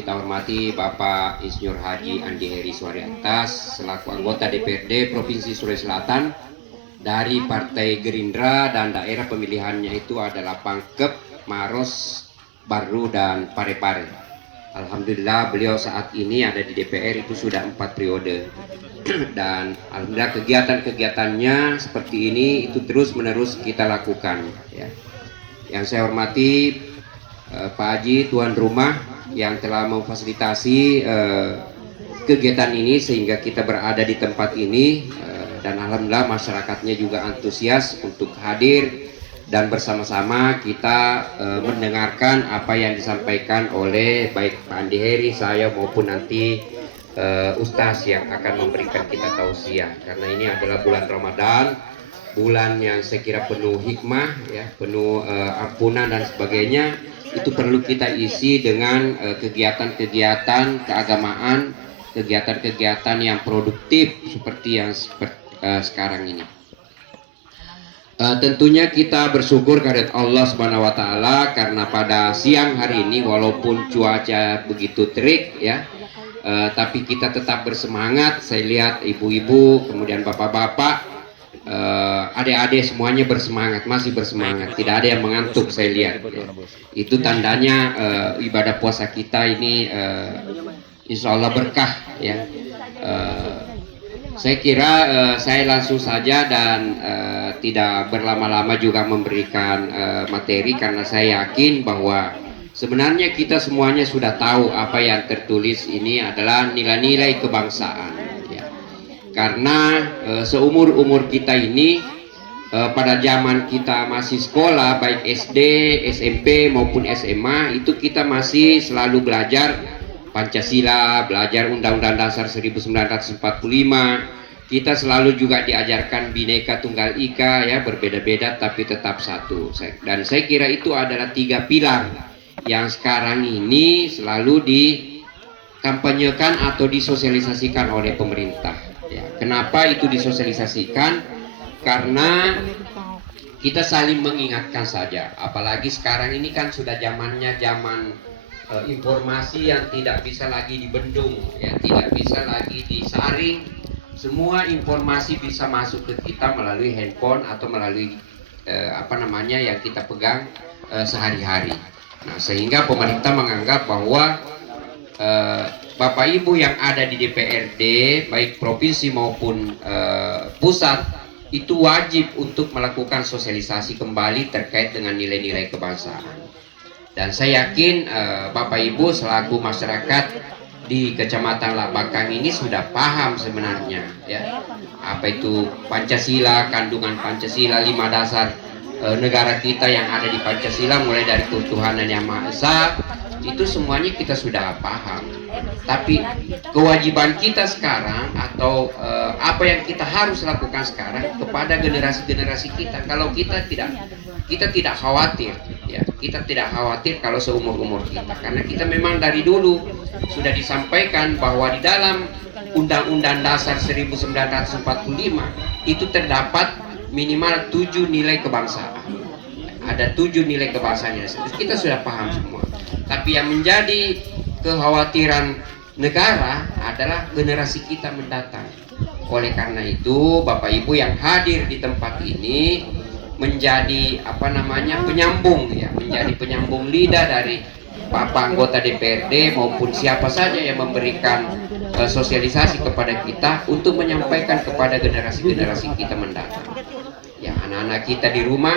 kita hormati Bapak Insinyur Haji Andi Heri Suharyantas selaku anggota DPRD Provinsi Sulawesi Selatan dari Partai Gerindra, dan daerah pemilihannya itu adalah Pangkep, Maros, Baru, dan Parepare. Alhamdulillah beliau saat ini ada di DPR itu sudah 4 periode. Dan alhamdulillah kegiatan-kegiatannya seperti ini itu terus menerus kita lakukan ya. Yang saya hormati Pak Haji tuan rumah yang telah memfasilitasi kegiatan ini sehingga kita berada di tempat ini, dan alhamdulillah masyarakatnya juga antusias untuk hadir dan bersama-sama kita mendengarkan apa yang disampaikan oleh baik Pak Andi Heri, saya maupun nanti Ustaz yang akan memberikan kita tausiah. Karena ini adalah bulan Ramadan, bulan yang saya kira penuh hikmah ya, penuh ampunan dan sebagainya. Itu perlu kita isi dengan kegiatan-kegiatan keagamaan, kegiatan-kegiatan yang produktif seperti yang sekarang ini. Tentunya kita bersyukur kehadirat Allah Subhanahu wa taala karena pada siang hari ini walaupun cuaca begitu terik ya, tapi kita tetap bersemangat. Saya lihat ibu-ibu, kemudian bapak-bapak, adik-adik semuanya bersemangat, masih bersemangat, tidak ada yang mengantuk saya lihat ya. Itu tandanya ibadah puasa kita ini insya Allah berkah ya. Saya kira saya langsung saja dan tidak berlama-lama juga memberikan materi, karena saya yakin bahwa sebenarnya kita semuanya sudah tahu apa yang tertulis ini adalah nilai-nilai kebangsaan ya. Karena seumur-umur kita ini pada zaman kita masih sekolah baik SD, SMP maupun SMA, itu kita masih selalu belajar Pancasila, belajar Undang-Undang Dasar 1945. Kita selalu juga diajarkan Bhinneka Tunggal Ika ya, berbeda-beda tapi tetap satu. Dan saya kira itu adalah 3 pilar yang sekarang ini selalu dikampanyekan atau disosialisasikan oleh pemerintah ya. Kenapa itu disosialisasikan? Karena kita saling mengingatkan saja. Apalagi sekarang ini kan sudah zamannya zaman informasi yang tidak bisa lagi dibendung ya, tidak bisa lagi disaring. Semua informasi bisa masuk ke kita melalui handphone atau melalui yang kita pegang sehari-hari. Nah, sehingga pemerintah menganggap bahwa Bapak Ibu yang ada di DPRD baik provinsi maupun pusat itu wajib untuk melakukan sosialisasi kembali terkait dengan nilai-nilai kebangsaan. Dan saya yakin Bapak Ibu selaku masyarakat di Kecamatan Labakang ini sudah paham sebenarnya ya, apa itu Pancasila, kandungan Pancasila, 5 dasar negara kita yang ada di Pancasila, mulai dari ketuhanan yang Maha Esa, itu semuanya kita sudah paham. Tapi kewajiban kita sekarang atau apa yang kita harus lakukan sekarang kepada generasi-generasi kita, kalau kita tidak khawatir ya, kita tidak khawatir kalau seumur-umur kita, karena kita memang dari dulu sudah disampaikan bahwa di dalam Undang-Undang Dasar 1945 itu terdapat minimal 7 nilai kebangsaan. Ada 7 nilai kebangsaan, kita sudah paham semua. Tapi yang menjadi kekhawatiran negara adalah generasi kita mendatang. Oleh karena itu Bapak Ibu yang hadir di tempat ini menjadi penyambung ya, menjadi penyambung lidah dari Bapak anggota DPRD maupun siapa saja yang memberikan sosialisasi kepada kita untuk menyampaikan kepada generasi-generasi kita mendatang. Ya, anak-anak kita di rumah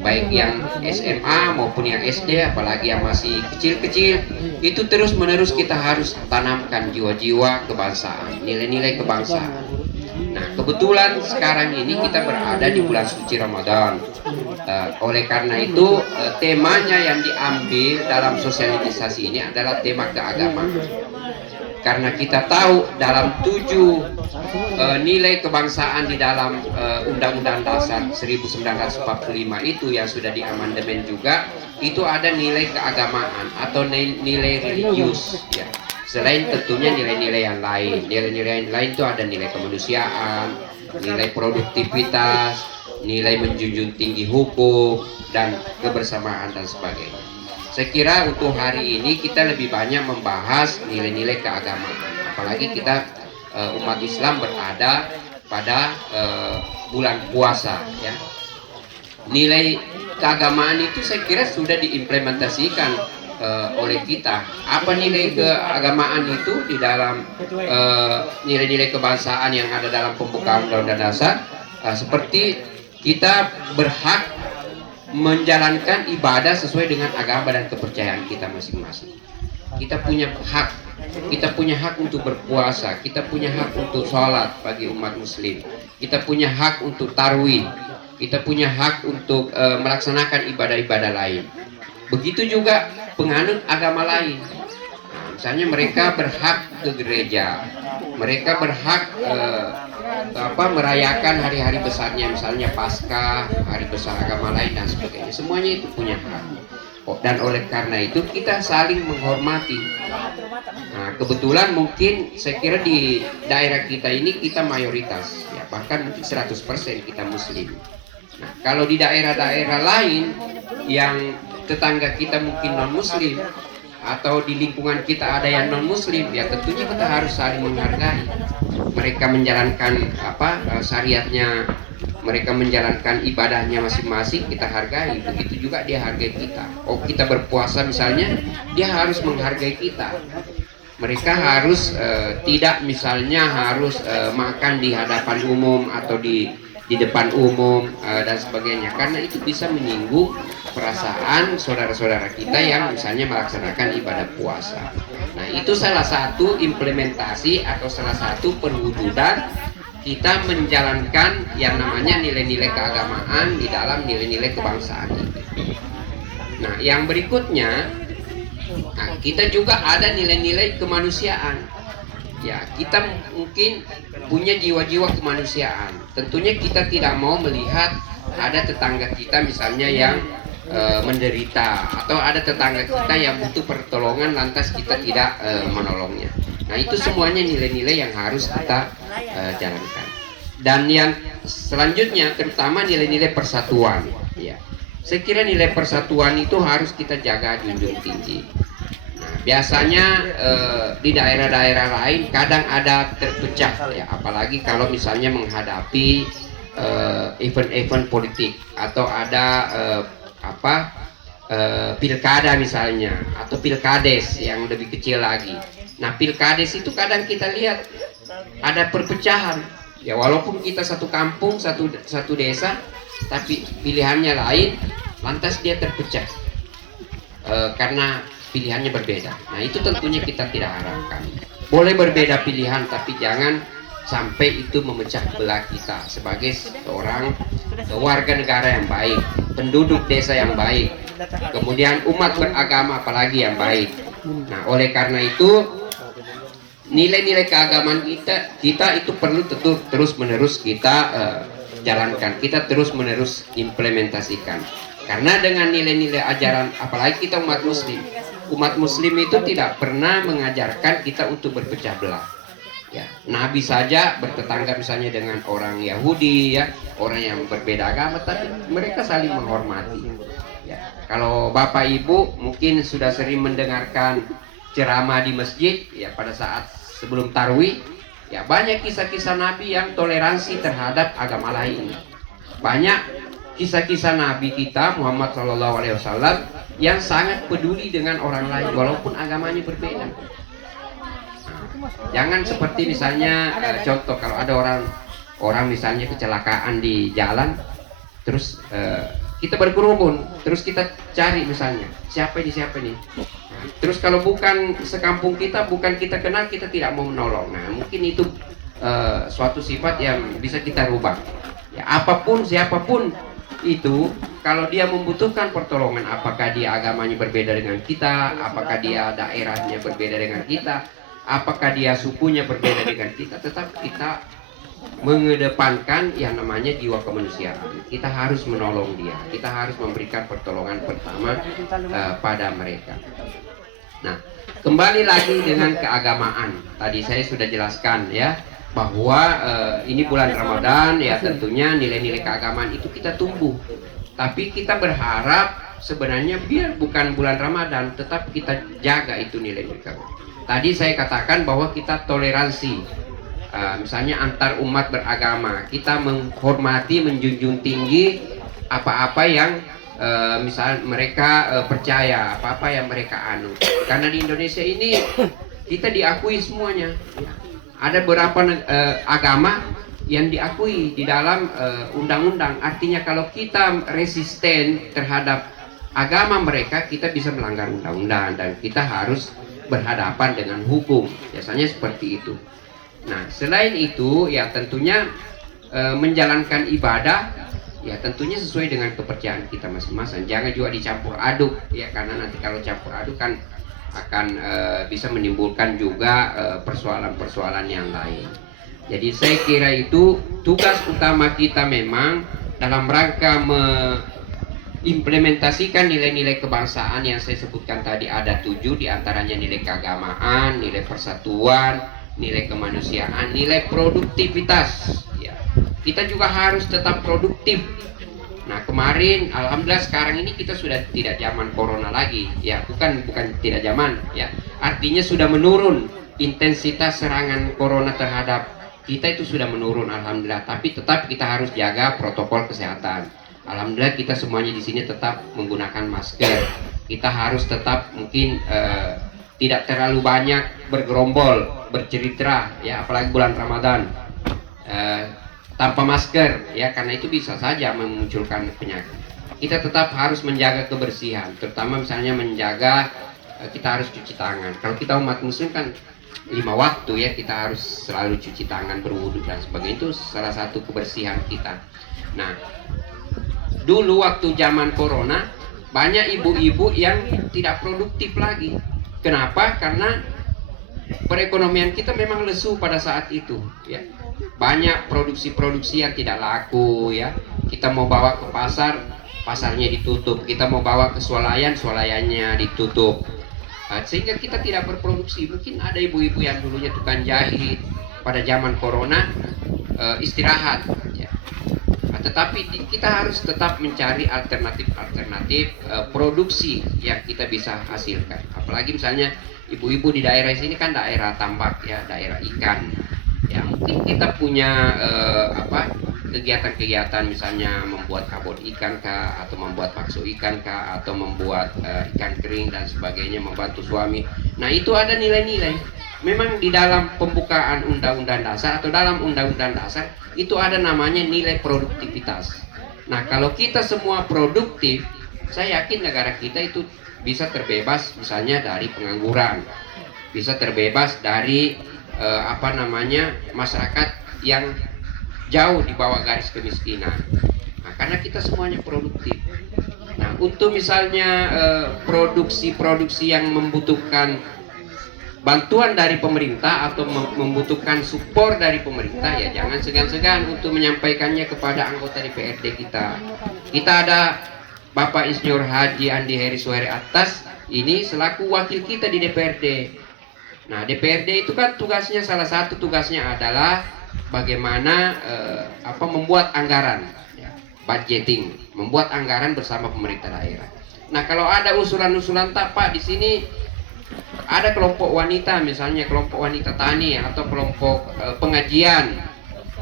baik yang SMA maupun yang SD, apalagi yang masih kecil-kecil, itu terus-menerus kita harus tanamkan jiwa-jiwa kebangsaan, nilai-nilai kebangsaan. Nah, kebetulan sekarang ini kita berada di bulan suci Ramadan. Oleh karena itu, temanya yang diambil dalam sosialisasi ini adalah tema keagamaan. Karena kita tahu dalam 7 nilai kebangsaan di dalam Undang-Undang Dasar 1945 itu yang sudah diamandemen juga, itu ada nilai keagamaan atau nilai religius ya. Selain tentunya nilai-nilai yang lain. Nilai-nilai yang lain itu ada nilai kemanusiaan, nilai produktivitas, nilai menjunjung tinggi hukum dan kebersamaan dan sebagainya. Saya kira untuk hari ini kita lebih banyak membahas nilai-nilai keagamaan. Apalagi kita umat Islam berada pada bulan puasa, ya. Nilai keagamaan itu saya kira sudah diimplementasikan oleh kita. Apa nilai keagamaan itu di dalam nilai-nilai kebangsaan yang ada dalam pembukaan Undang-Undang Dasar? Seperti kita berhak menjalankan ibadah sesuai dengan agama dan kepercayaan kita masing-masing. Kita punya hak untuk berpuasa, kita punya hak untuk sholat bagi umat muslim, kita punya hak untuk tarwih, kita punya hak untuk melaksanakan ibadah-ibadah lain. Begitu juga penganut agama lain. Nah, misalnya mereka berhak ke gereja, mereka berhak merayakan hari-hari besarnya, misalnya Paskah, hari besar agama lain dan sebagainya. Semuanya itu punya hak. Dan oleh karena itu kita saling menghormati. Nah, kebetulan mungkin saya kira di daerah kita ini kita mayoritas, ya, bahkan mungkin 100% kita muslim. Nah, kalau di daerah-daerah lain yang tetangga kita mungkin non muslim, atau di lingkungan kita ada yang non muslim, ya tentunya kita harus saling menghargai. Mereka menjalankan syariatnya, mereka menjalankan ibadahnya masing-masing, kita hargai. Begitu juga dia hargai kita. Oh, kita berpuasa misalnya, dia harus menghargai kita. Mereka harus tidak misalnya harus makan di hadapan umum atau di depan umum dan sebagainya, karena itu bisa menyinggung perasaan saudara-saudara kita yang misalnya melaksanakan ibadah puasa. Nah, itu salah satu implementasi atau salah satu perwujudan kita menjalankan yang namanya nilai-nilai keagamaan di dalam nilai-nilai kebangsaan itu. Nah, yang berikutnya, kita juga ada nilai-nilai kemanusiaan. Ya, kita mungkin punya jiwa-jiwa kemanusiaan. Tentunya kita tidak mau melihat ada tetangga kita misalnya yang menderita, atau ada tetangga kita yang butuh pertolongan lantas kita tidak menolongnya. Nah, itu semuanya nilai-nilai yang harus kita jalankan. Dan yang selanjutnya terutama nilai-nilai persatuan. Ya, saya kira nilai persatuan itu harus kita jaga junjung tinggi. Biasanya di daerah-daerah lain kadang ada terpecah, ya, apalagi kalau misalnya menghadapi event-event politik atau ada pilkada misalnya, atau pilkades yang lebih kecil lagi. Nah, pilkades itu kadang kita lihat ada perpecahan, ya, walaupun kita satu kampung, satu desa, tapi pilihannya lain, lantas dia terpecah karena pilihannya berbeda. Nah, itu tentunya kita tidak harapkan. Boleh berbeda pilihan, tapi jangan sampai itu memecah belah kita sebagai seorang warga negara yang baik, penduduk desa yang baik, kemudian umat beragama apalagi yang baik. Nah, oleh karena itu nilai-nilai keagamaan kita itu perlu terus menerus kita jalankan, kita terus menerus implementasikan. Karena dengan nilai-nilai ajaran, apalagi kita umat muslim itu tidak pernah mengajarkan kita untuk berpecah belah. Ya, Nabi saja bertetangga misalnya dengan orang Yahudi, ya, orang yang berbeda agama, tapi mereka saling menghormati. Ya, kalau Bapak Ibu mungkin sudah sering mendengarkan ceramah di masjid, ya, pada saat sebelum tarwih, ya, banyak kisah-kisah Nabi yang toleransi terhadap agama lain. Banyak kisah-kisah Nabi kita Muhammad SAW yang sangat peduli dengan orang lain walaupun agamanya berbeda. Jangan seperti misalnya contoh kalau ada orang misalnya kecelakaan di jalan, terus kita berkerumun, terus kita cari misalnya siapa ini. Terus kalau bukan sekampung kita, bukan kita kenal, kita tidak mau menolong. Nah, mungkin itu suatu sifat yang bisa kita rubah. Ya, apapun siapapun itu, kalau dia membutuhkan pertolongan, apakah dia agamanya berbeda dengan kita, apakah dia daerahnya berbeda dengan kita, apakah dia sukunya berbeda dengan kita, tetap kita mengedepankan yang namanya jiwa kemanusiaan. Kita harus menolong dia, kita harus memberikan pertolongan pertama pada mereka. Nah, kembali lagi dengan keagamaan. Tadi saya sudah jelaskan, ya, bahwa ini bulan Ramadan, ya, tentunya nilai-nilai keagamaan itu kita tumbuh. Tapi kita berharap sebenarnya biar bukan bulan Ramadan, tetap kita jaga itu nilai-nilai kami. Tadi saya katakan bahwa kita toleransi, misalnya antar umat beragama, kita menghormati, menjunjung tinggi apa-apa yang misal mereka percaya, apa-apa yang mereka anut. Karena di Indonesia ini kita diakui semuanya. Ada beberapa agama yang diakui di dalam undang-undang. Artinya kalau kita resisten terhadap agama mereka, kita bisa melanggar undang-undang dan kita harus berhadapan dengan hukum. Biasanya seperti itu. Nah, selain itu ya tentunya menjalankan ibadah ya tentunya sesuai dengan kepercayaan kita masing-masing. Jangan juga dicampur aduk ya, karena nanti kalau campur aduk kan akan bisa menimbulkan juga persoalan-persoalan yang lain. Jadi saya kira itu tugas utama kita memang dalam rangka implementasikan nilai-nilai kebangsaan yang saya sebutkan tadi. Ada 7 diantaranya: nilai keagamaan, nilai persatuan, nilai kemanusiaan, nilai produktivitas ya. Kita juga harus tetap produktif. Nah kemarin alhamdulillah sekarang ini kita sudah tidak zaman corona lagi ya, bukan tidak zaman ya, artinya sudah menurun intensitas serangan corona terhadap kita, itu sudah menurun alhamdulillah. Tapi tetap kita harus jaga protokol kesehatan. Alhamdulillah kita semuanya di sini tetap menggunakan masker. Kita harus tetap mungkin tidak terlalu banyak bergerombol, bercerita ya, apalagi bulan Ramadan tanpa masker ya, karena itu bisa saja memunculkan penyakit. Kita tetap harus menjaga kebersihan, terutama misalnya menjaga kita harus cuci tangan. Kalau kita umat muslim kan 5 waktu ya, kita harus selalu cuci tangan, berwudu dan sebagainya. Itu salah satu kebersihan kita. Nah, dulu waktu zaman corona banyak ibu-ibu yang tidak produktif lagi. Kenapa? Karena perekonomian kita memang lesu pada saat itu ya. Banyak produksi-produksi yang tidak laku ya. Kita mau bawa ke pasar, pasarnya ditutup. Kita mau bawa ke swalayan, swalayannya ditutup. Sehingga kita tidak berproduksi. Mungkin ada ibu-ibu yang dulunya tukang jahit pada zaman corona istirahat ya. Tetapi kita harus tetap mencari alternatif produksi yang kita bisa hasilkan. Apalagi misalnya ibu-ibu di daerah sini kan daerah tambak ya, daerah ikan ya. Mungkin kita punya kegiatan-kegiatan, misalnya membuat kabut ikan kah, atau membuat bakso ikan kah, atau membuat ikan kering dan sebagainya, membantu suami. Nah itu ada nilai-nilai. Memang di dalam pembukaan Undang-Undang Dasar atau dalam Undang-Undang Dasar itu ada namanya nilai produktivitas. Nah kalau kita semua produktif, saya yakin negara kita itu bisa terbebas misalnya dari pengangguran, bisa terbebas dari masyarakat yang jauh di bawah garis kemiskinan. Nah, karena kita semuanya produktif. Nah, untuk misalnya produksi-produksi yang membutuhkan bantuan dari pemerintah atau membutuhkan support dari pemerintah, ya jangan segan-segan untuk menyampaikannya kepada anggota DPRD kita. Kita ada Bapak Insinyur Haji Andi Heri Suheri Atas ini selaku wakil kita di DPRD. Nah, DPRD itu kan tugasnya, salah satu tugasnya adalah bagaimana membuat anggaran, ya, budgeting, membuat anggaran bersama pemerintah daerah. Nah, kalau ada usulan-usulan Pak di sini ada kelompok wanita, misalnya kelompok wanita tani atau kelompok pengajian,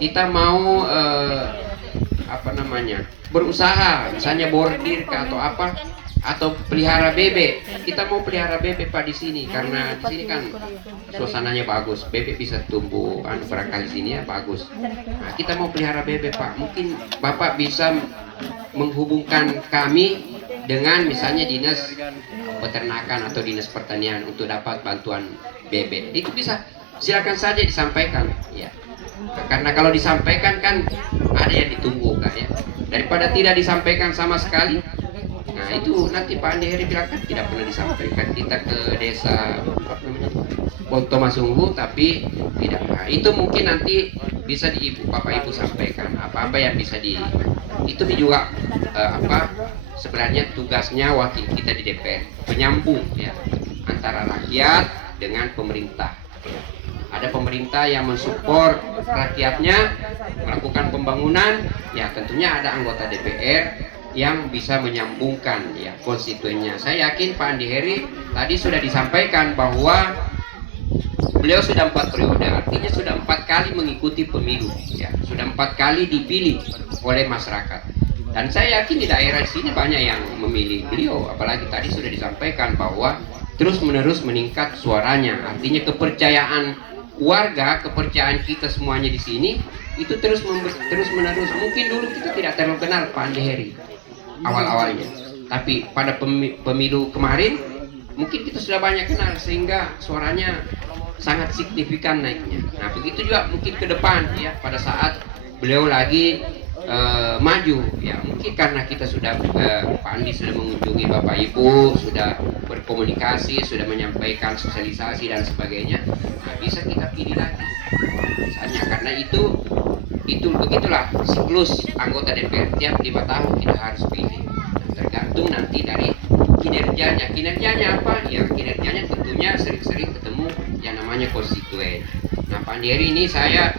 kita mau berusaha, misalnya bordir atau apa, atau pelihara bebek. Kita mau pelihara bebek Pak di sini, karena di sini kan suasananya bagus, bebek bisa tumbuh berangkali di sini ya, bagus. Nah, kita mau pelihara bebek Pak, mungkin Bapak bisa menghubungkan kami dengan misalnya dinas peternakan atau dinas pertanian untuk dapat bantuan bebek. Itu bisa, silakan saja disampaikan ya. Karena kalau disampaikan kan ada yang ditunggu kan ya, daripada tidak disampaikan sama sekali. Nah itu nanti Pak Andi Heri bilang kan tidak pernah disampaikan, kita ke desa Bonto Masunggu tapi tidak. Nah, itu mungkin nanti bisa Bapak Ibu sampaikan apa-apa yang bisa itu juga sebenarnya tugasnya wakil kita di DPR, penyambung ya antara rakyat dengan pemerintah. Ada pemerintah yang mensupport rakyatnya melakukan pembangunan, ya tentunya ada anggota DPR yang bisa menyambungkan ya konstituennya. Saya yakin Pak Andi Heri tadi sudah disampaikan bahwa beliau sudah 4 periode, artinya sudah 4 kali mengikuti pemilu, ya, sudah 4 kali dipilih oleh masyarakat. Dan saya yakin di daerah sini banyak yang memilih beliau, apalagi tadi sudah disampaikan bahwa terus-menerus meningkat suaranya, artinya kepercayaan warga, kepercayaan kita semuanya di sini itu terus-menerus. Mungkin dulu kita tidak terlalu kenal Pak Andi Heri awal-awalnya, tapi pada pemilu kemarin mungkin kita sudah banyak kenal sehingga suaranya sangat signifikan naiknya. Nah begitu juga mungkin ke depan ya, pada saat beliau lagi maju ya, mungkin karena kita sudah Pak Andi sudah mengunjungi Bapak Ibu, sudah berkomunikasi, sudah menyampaikan sosialisasi dan sebagainya, nah, bisa kita pilih lagi misalnya, karena itu begitulah siklus anggota DPR, tiap 5 tahun kita harus pilih. Nah, tergantung nanti dari kinerjanya apa ya, kinerjanya tentunya sering-sering ketemu yang namanya konstituen. Nah Pak Andi Heri ini saya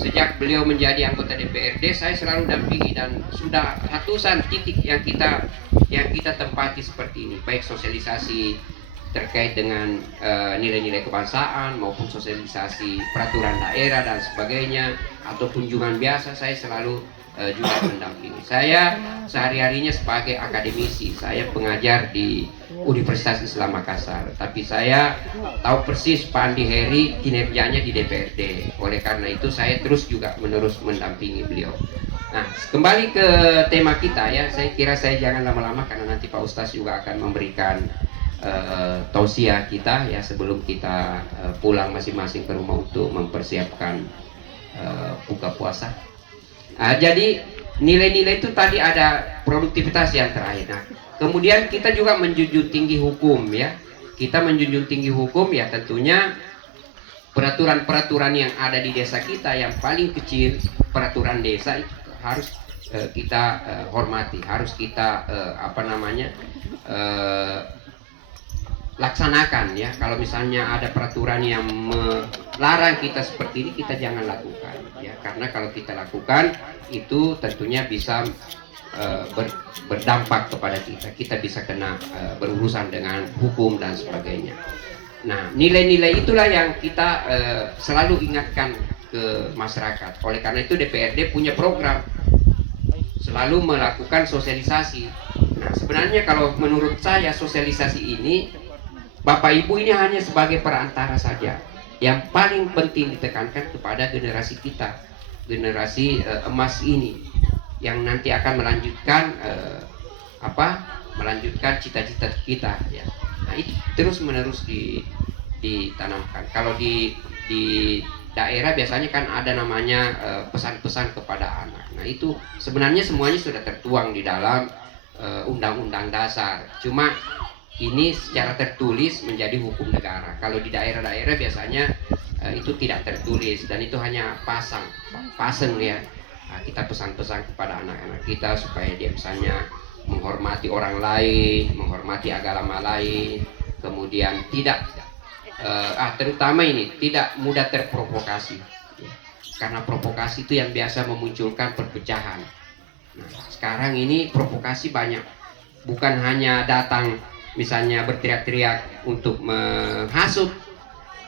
sejak beliau menjadi anggota DPRD saya selalu dampingi, dan sudah ratusan titik yang kita tempati seperti ini, baik sosialisasi terkait dengan nilai-nilai kebangsaan maupun sosialisasi peraturan daerah dan sebagainya, atau kunjungan biasa saya selalu juga mendampingi. Saya sehari-harinya sebagai akademisi, saya pengajar di Universitas Islam Makassar, tapi saya tahu persis Pak Andi Heri kinerjanya di DPRD. Oleh karena itu saya terus juga menerus mendampingi beliau. Nah, kembali ke tema kita ya, saya kira saya jangan lama-lama karena nanti Pak Ustaz juga akan memberikan tausiah kita ya sebelum kita pulang masing-masing ke rumah untuk mempersiapkan buka puasa. Jadi nilai-nilai itu tadi ada produktivitas yang terakhir. Nah, kemudian kita juga menjunjung tinggi hukum ya. Kita menjunjung tinggi hukum ya, tentunya peraturan-peraturan yang ada di desa kita yang paling kecil, peraturan desa itu harus kita hormati, harus kita laksanakan ya. Kalau misalnya ada peraturan yang melarang kita seperti ini, kita jangan lakukan ya, karena kalau kita lakukan itu tentunya bisa berdampak kepada kita bisa kena berurusan dengan hukum dan sebagainya. Nah nilai-nilai itulah yang kita selalu ingatkan ke masyarakat. Oleh karena itu DPRD punya program selalu melakukan sosialisasi. Nah sebenarnya kalau menurut saya sosialisasi ini Bapak Ibu ini hanya sebagai perantara saja. Yang paling penting ditekankan kepada generasi kita, generasi emas ini, yang nanti akan melanjutkan melanjutkan cita-cita kita ya. Nah itu terus menerus ditanamkan. Kalau di daerah biasanya kan ada namanya pesan-pesan kepada anak. Nah itu sebenarnya semuanya sudah tertuang di dalam undang-undang dasar. Cuma ini secara tertulis menjadi hukum negara. Kalau di daerah-daerah biasanya itu tidak tertulis, dan itu hanya pasang ya. Nah, kita pesan-pesan kepada anak-anak kita supaya dia misalnya menghormati orang lain, menghormati agama lain, kemudian tidak terutama ini tidak mudah terprovokasi ya. Karena provokasi itu yang biasa memunculkan perpecahan. Nah, sekarang ini provokasi banyak, bukan hanya datang misalnya berteriak-teriak untuk menghasut,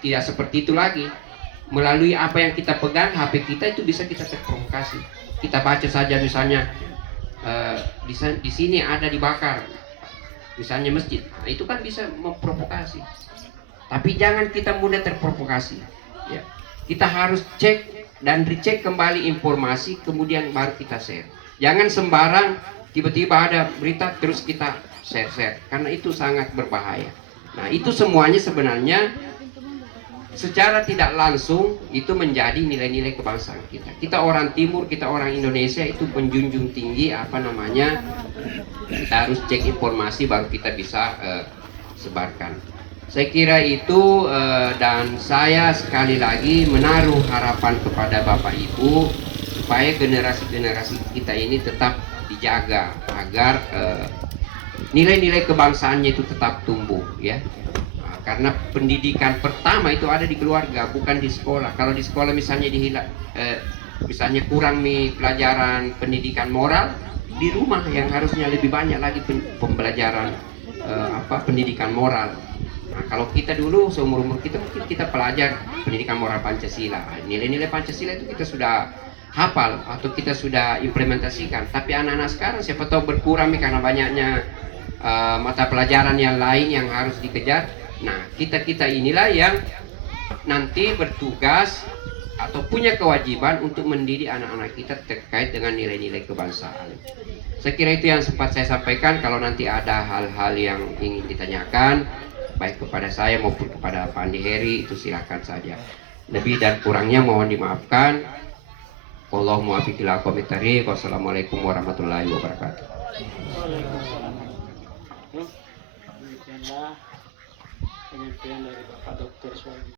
tidak seperti itu lagi. Melalui apa yang kita pegang, HP kita itu bisa kita terprovokasi. Kita baca saja misalnya di sini ada dibakar, misalnya masjid, nah, itu kan bisa memprovokasi. Tapi jangan kita mudah terprovokasi ya. Kita harus cek dan dicek kembali informasi, kemudian baru kita share. Jangan sembarang tiba-tiba ada berita terus kita share, karena itu sangat berbahaya. Nah itu semuanya sebenarnya secara tidak langsung itu menjadi nilai-nilai kebangsaan kita. Kita orang Timur, kita orang Indonesia itu menjunjung tinggi kita harus cek informasi baru kita bisa sebarkan. Saya kira itu, dan saya sekali lagi menaruh harapan kepada Bapak Ibu supaya generasi-generasi kita ini tetap dijaga agar nilai-nilai kebangsaannya itu tetap tumbuh ya. Nah, karena pendidikan pertama itu ada di keluarga, bukan di sekolah. Kalau di sekolah misalnya misalnya kurang nih pelajaran pendidikan moral, di rumah yang harusnya lebih banyak lagi pembelajaran pendidikan moral. Nah, kalau kita dulu seumur-umur kita mungkin kita pelajar pendidikan moral Pancasila. Nilai-nilai Pancasila itu kita sudah hafal atau kita sudah implementasikan. Tapi anak-anak sekarang siapa tahu berkurang karena banyaknya mata pelajaran yang lain yang harus dikejar. Nah, kita inilah yang nanti bertugas atau punya kewajiban untuk mendidik anak-anak kita terkait dengan nilai-nilai kebangsaan. Saya kira itu yang sempat saya sampaikan. Kalau nanti ada hal-hal yang ingin ditanyakan, baik kepada saya maupun kepada Pak Andi Heri, itu silakan saja. Lebih dan kurangnya mohon dimaafkan. Wallahu muwaffiq ila aqwamit thoriq. Wassalamualaikum warahmatullahi wabarakatuh. Waalaikumsalam. Demikianlah penyampaian dari Bapak Dr. Suwardi.